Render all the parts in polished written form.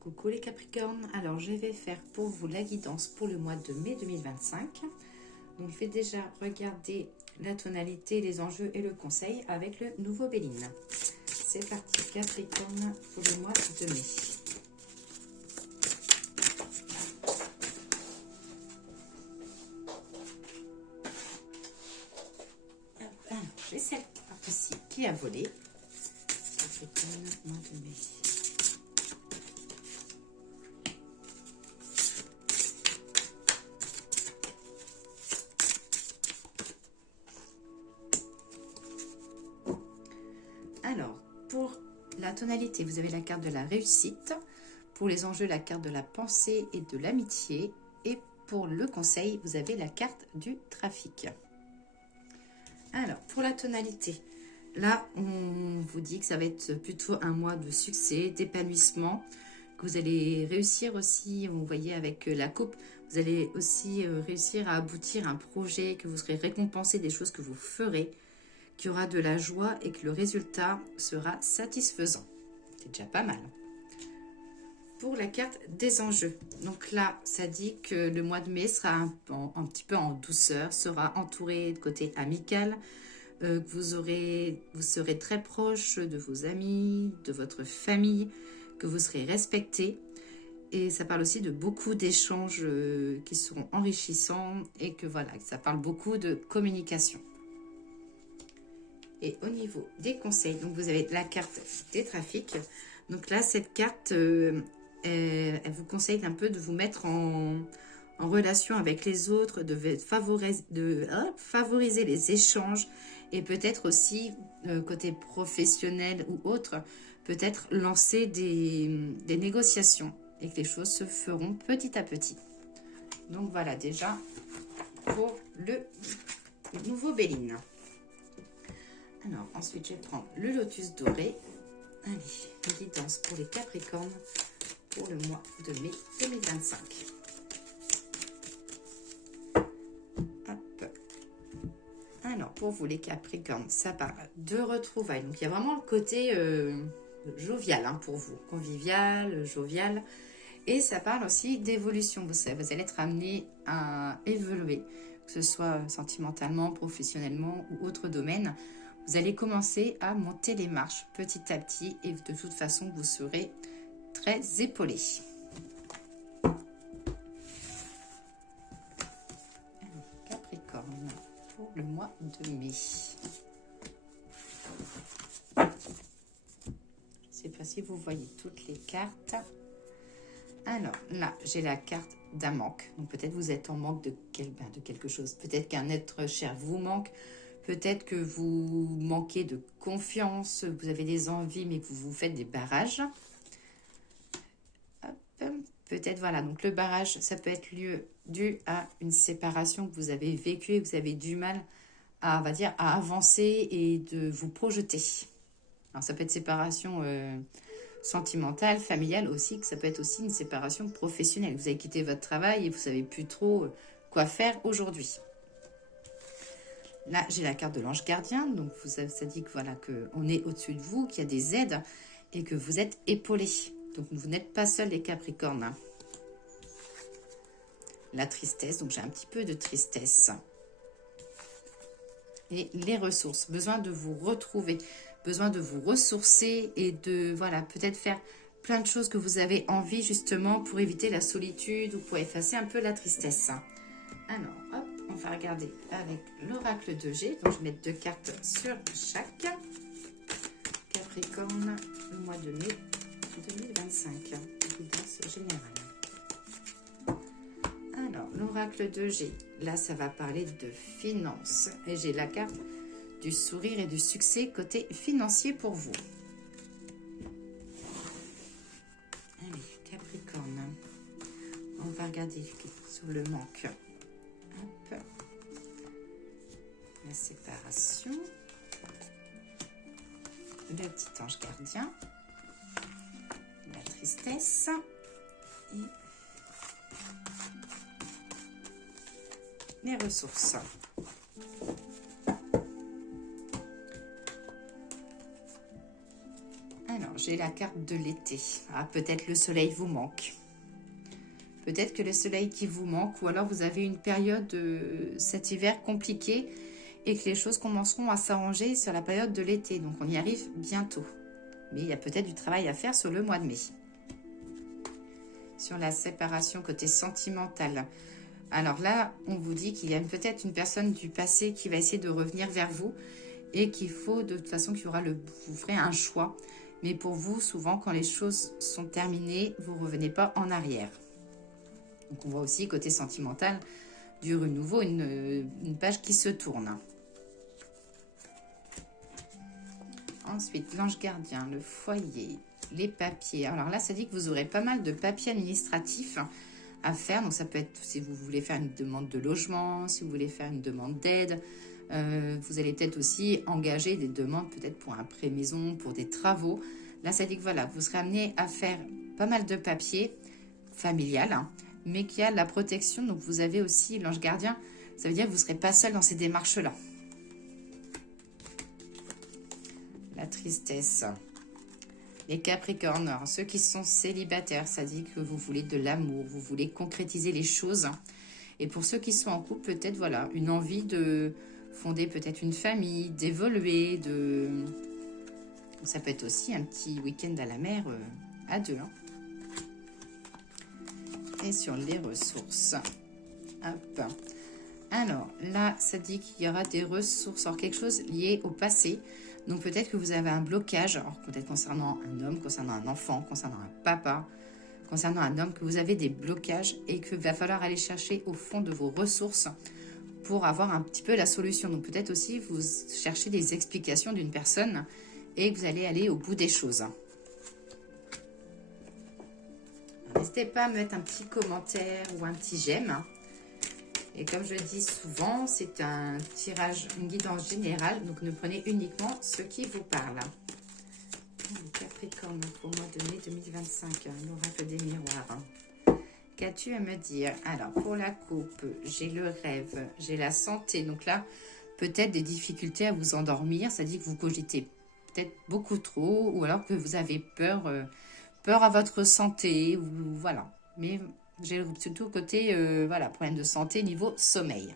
Coucou les Capricornes, alors je vais faire pour vous la guidance pour le mois de mai 2025. Donc je vais déjà regarder la tonalité, les enjeux et le conseil avec le nouveau Béline. C'est parti Capricorne pour le mois de mai. Alors j'ai cette carte-ci qui a volé. Capricorne, mois de mai. Alors, pour la tonalité, vous avez la carte de la réussite. Pour les enjeux, la carte de la pensée et de l'amitié. Et pour le conseil, vous avez la carte du trafic. Alors, pour la tonalité, là, on vous dit que ça va être plutôt un mois de succès, d'épanouissement, que vous allez réussir aussi, vous voyez, avec la coupe, vous allez aussi réussir à aboutir à un projet, que vous serez récompensé des choses que vous ferez, qu'il y aura de la joie et que le résultat sera satisfaisant. C'est déjà pas mal. Pour la carte des enjeux, donc là, ça dit que le mois de mai sera un petit peu en douceur, sera entouré de côté amical, que vous serez très proche de vos amis, de votre famille, que vous serez respecté. Et ça parle aussi de beaucoup d'échanges qui seront enrichissants et que voilà, ça parle beaucoup de communication. Et au niveau des conseils, donc vous avez la carte des trafics. Donc là, cette carte, elle vous conseille un peu de vous mettre en relation avec les autres, de favoriser les échanges et peut-être aussi, côté professionnel ou autre, peut-être lancer des négociations et que les choses se feront petit à petit. Donc voilà déjà pour le nouveau Béline. Alors, ensuite, je vais prendre le lotus doré. Allez, guidance pour les Capricornes pour le mois de mai 2025. Hop. Alors, pour vous, les Capricornes, ça parle de retrouvailles. Donc, il y a vraiment le côté jovial pour vous. Convivial, jovial. Et ça parle aussi d'évolution. Vous allez être amené à évoluer, que ce soit sentimentalement, professionnellement ou autre domaine. Vous allez commencer à monter les marches petit à petit et de toute façon, vous serez très épaulé. Capricorne, pour le mois de mai. Je ne sais pas si vous voyez toutes les cartes. Alors là, j'ai la carte d'un manque. Donc peut-être vous êtes en manque de quelque chose. Peut-être qu'un être cher vous manque. Peut-être que vous manquez de confiance, vous avez des envies, mais que vous vous faites des barrages. Peut-être, voilà, donc le barrage, ça peut être dû à une séparation que vous avez vécue et que vous avez du mal à, on va dire, à avancer et de vous projeter. Alors, ça peut être séparation sentimentale, familiale aussi, que ça peut être aussi une séparation professionnelle. Vous avez quitté votre travail et vous ne savez plus trop quoi faire aujourd'hui. Là, j'ai la carte de l'ange gardien, donc ça dit que voilà, qu'on est au-dessus de vous, qu'il y a des aides et que vous êtes épaulés. Donc, vous n'êtes pas seuls, les Capricornes. La tristesse, donc j'ai un petit peu de tristesse. Et les ressources, besoin de vous retrouver, besoin de vous ressourcer et de, voilà, peut-être faire plein de choses que vous avez envie justement pour éviter la solitude ou pour effacer un peu la tristesse. Alors, hop, on va regarder avec l'oracle de G. Donc, je vais mettre 2 cartes sur chaque. Capricorne, le mois de mai 2025. Guidance générale. Alors, l'oracle de G. Là, ça va parler de finances. Et j'ai la carte du sourire et du succès côté financier pour vous. Allez, Capricorne. On va regarder sur le manque. Hop. La séparation. Le petit ange gardien. La tristesse. Et les ressources. Alors, j'ai la carte de l'été. Ah, peut-être le soleil vous manque. Peut-être que le soleil qui vous manque, ou alors vous avez une période cet hiver compliquée et que les choses commenceront à s'arranger sur la période de l'été. Donc on y arrive bientôt. Mais il y a peut-être du travail à faire sur le mois de mai. Sur la séparation côté sentimental. Alors là, on vous dit qu'il y a peut-être une personne du passé qui va essayer de revenir vers vous et qu'il faut, de toute façon, vous ferez un choix. Mais pour vous, souvent, quand les choses sont terminées, vous ne revenez pas en arrière. Donc on voit aussi, côté sentimental, du renouveau, une page qui se tourne. Ensuite, l'ange gardien, le foyer, les papiers. Alors là, ça dit que vous aurez pas mal de papiers administratifs à faire. Donc ça peut être si vous voulez faire une demande de logement, si vous voulez faire une demande d'aide. Vous allez peut-être aussi engager des demandes peut-être pour un prêt maison, pour des travaux. Là, ça dit que voilà, vous serez amené à faire pas mal de papiers familial, hein, mais qui a la protection. Donc vous avez aussi l'ange gardien. Ça veut dire que vous ne serez pas seul dans ces démarches-là. La tristesse. Les Capricornes, ceux qui sont célibataires, ça dit que vous voulez de l'amour, vous voulez concrétiser les choses. Et pour ceux qui sont en couple, peut-être voilà, une envie de fonder peut-être une famille, d'évoluer, ça peut être aussi un petit week-end à la mer à deux. Hein. Et sur les ressources. Hop. Alors là, ça dit qu'il y aura des ressources, alors quelque chose lié au passé. Donc peut-être que vous avez un blocage, alors peut-être concernant un homme, concernant un enfant, concernant un papa, concernant un homme, que vous avez des blocages et qu'il va falloir aller chercher au fond de vos ressources pour avoir un petit peu la solution. Donc peut-être aussi vous cherchez des explications d'une personne et que vous allez aller au bout des choses. N'hésitez pas à mettre un petit commentaire ou un petit j'aime. Et comme je dis souvent, c'est un tirage, une guidance générale, donc ne prenez uniquement ce qui vous parle. Le Capricorne pour le mois de mai 2025, l'oracle des miroirs. Qu'as-tu à me dire? Alors, pour la coupe, j'ai le rêve, j'ai la santé. Donc là, peut-être des difficultés à vous endormir. Ça dit que vous cogitez peut-être beaucoup trop ou alors que vous avez peur à votre santé. Ou, voilà. Mais j'ai surtout côté, voilà, problème de santé niveau sommeil.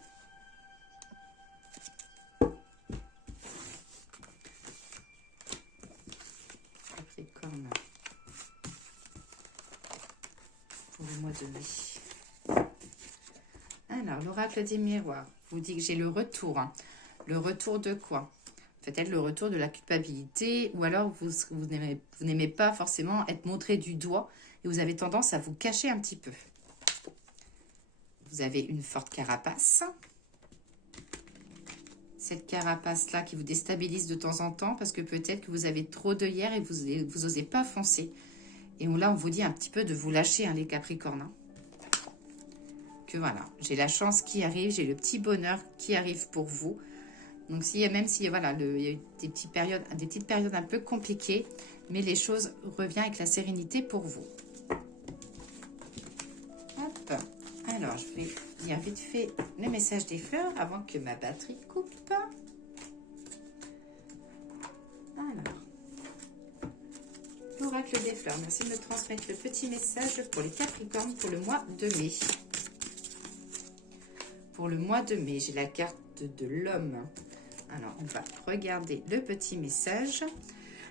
Capricorne. Pour le mois de mai. Alors, l'oracle des miroirs vous dit que j'ai le retour. Hein. Le retour de quoi? Peut-être le retour de la culpabilité ou alors vous n'aimez pas forcément être montré du doigt et vous avez tendance à vous cacher un petit peu. Vous avez une forte carapace. Cette carapace-là qui vous déstabilise de temps en temps parce que peut-être que vous avez trop d'œillères et vous n'osez pas foncer. Et là, on vous dit un petit peu de vous lâcher, hein, les Capricornes. Hein. Que voilà, j'ai la chance qui arrive, j'ai le petit bonheur qui arrive pour vous. Donc, même si voilà, il y a eu des petites périodes un peu compliquées, mais les choses reviennent avec la sérénité pour vous. Hop. Alors, je vais lire vite fait le message des fleurs avant que ma batterie coupe. Alors, l'oracle des fleurs, merci de me transmettre le petit message pour les Capricornes pour le mois de mai. Pour le mois de mai, j'ai la carte de l'homme. Alors, on va regarder le petit message.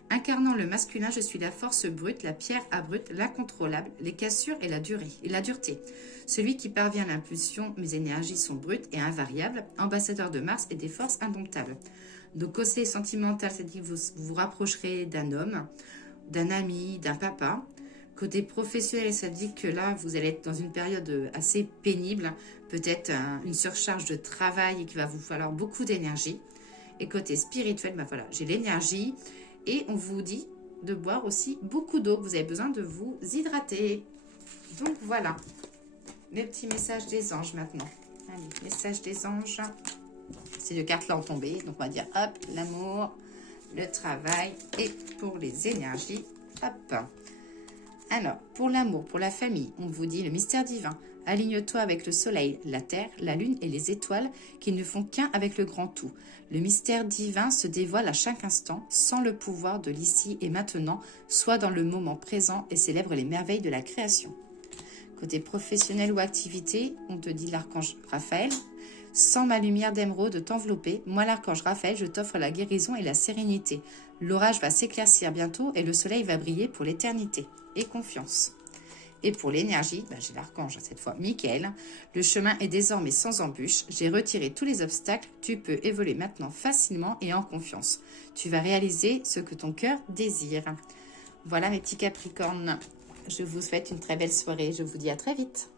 Incarnant le masculin, je suis la force brute, la pierre abrupte, l'incontrôlable, les cassures et la dureté. Celui qui parvient à l'impulsion, mes énergies sont brutes et invariables, ambassadeur de Mars et des forces indomptables. Donc, côté sentimental, c'est-à-dire que vous vous rapprocherez d'un homme, d'un ami, d'un papa. Côté professionnel, ça dit que là, vous allez être dans une période assez pénible, peut-être une surcharge de travail et qu'il va vous falloir beaucoup d'énergie. Et côté spirituel, ben voilà, j'ai l'énergie. Et on vous dit de boire aussi beaucoup d'eau. Vous avez besoin de vous hydrater. Donc voilà, le petit message des anges maintenant. Allez, message des anges. Ces deux cartes-là ont tombé. Donc on va dire hop, l'amour, le travail et pour les énergies, hop. Alors, pour l'amour, pour la famille, on vous dit le mystère divin. Aligne-toi avec le soleil, la terre, la lune et les étoiles qui ne font qu'un avec le grand tout. Le mystère divin se dévoile à chaque instant, sans le pouvoir de l'ici et maintenant, soit dans le moment présent et célèbre les merveilles de la création. Côté professionnel ou activité, on te dit l'archange Raphaël. Sans ma lumière d'émeraude t'envelopper, moi l'archange Raphaël, je t'offre la guérison et la sérénité. L'orage va s'éclaircir bientôt et le soleil va briller pour l'éternité. Et confiance. Et pour l'énergie, j'ai l'archange cette fois, Michael. Le chemin est désormais sans embûche. J'ai retiré tous les obstacles. Tu peux évoluer maintenant facilement et en confiance. Tu vas réaliser ce que ton cœur désire. Voilà mes petits Capricornes. Je vous souhaite une très belle soirée. Je vous dis à très vite.